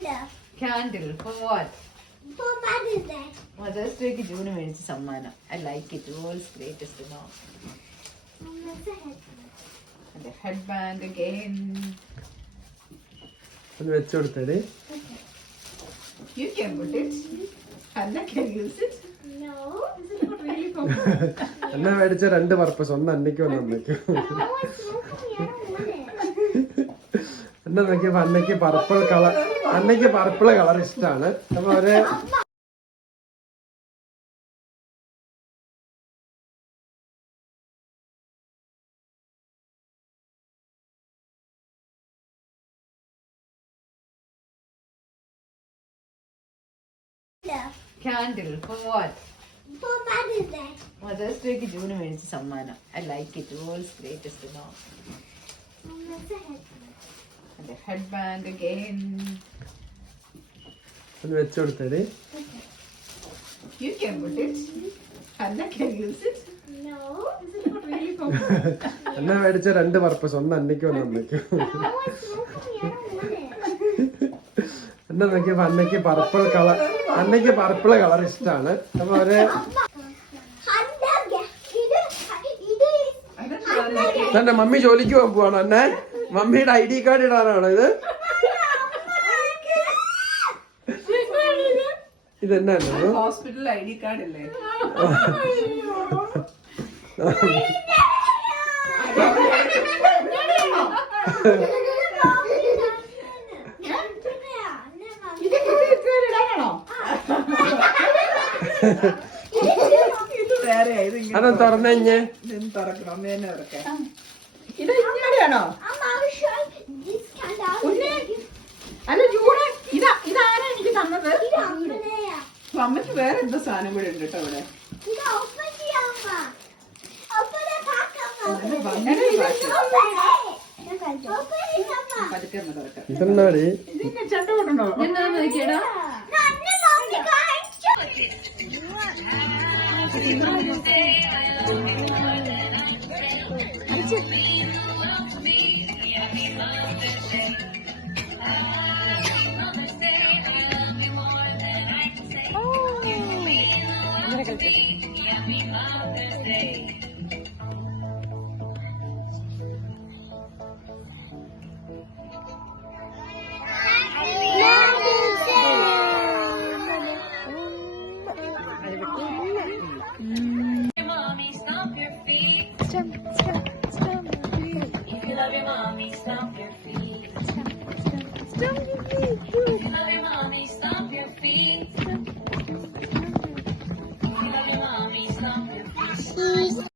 Candle for what? For Mother's Day. Mother's Day ക്ക് ജൂന് മേടിച്ച സമ്മാനം. I like it. World's greatest now. And the headband again. ഒന്ന് വെച്ച് കൊടുത്തേ. You can put it. Anna can use it. No. This is not really for അന്ന മേടിച്ച രണ്ട് purpose, ഒന്ന് അന്നയ്ക്കും ഒന്ന് അമ്മയ്ക്കും. No, it's not for me. I don't want it. എന്നെ നോക്കിയപ്പോ അന്നയ്ക്ക് പർപ്പിൾ കളർ, അന്നയ്ക്ക് പർപ്പിൾ കളർ ഇഷ്ടമാണ്. അപ്പൊ ഒരു Candle for what? For Mother's Day. Mother's Day ക്ക് ജൂന് മേടിച്ച സമ്മാനം. I like it. World's greatest now. And the headband again. ഒന്ന് വെച്ച് കൊടുത്തേ. You can put it. Anna can use it. No. This is not really for എന്നെ മേടിച്ച രണ്ട് purpose, ഒന്ന് അന്നയ്ക്കും ഒന്ന് അമ്മയ്ക്കും. No, it's not for me. I don't want it. എന്നെ നോക്കിയപ്പോ അന്നയ്ക്ക് പർപ്പിൾ കളർ, അന്നയ്ക്ക് പർപ്പിൾ കളർ ഇഷ്ടമാണ്. അപ്പൊ ഒരു എന്റെ മമ്മി ജോലിക്ക് പോകാൻ പോവാണോ? എന്നെ മമ്മിയുടെ ID കാർഡ് ഇടാനാണോ ഇത്? ഇതെന്നാ ഹോസ്പിറ്റൽ ID കാർഡ് അല്ലേ? അതൊന്ന് തുറന്നേ. തുറക്കണം, അമ്മ തന്നെ തുറക്കാം. ഇത് ഇങ്ങനെയാണോ? അല്ല ജൂണ് ഇതാരാ എനിക്ക് തന്നത്? അമ്മയ്ക്ക് വേറെ എന്തോ സാധനം കൂടെ ഉണ്ട് കേട്ടോ ഇവിടെ. പതുക്കെ തുറക്കാം. ഇതെന്നാടി? ഇതിന്റെ ചണ്ട കൊണ്ടോ എന്താ നോക്കിയടാ? Stomp your feet.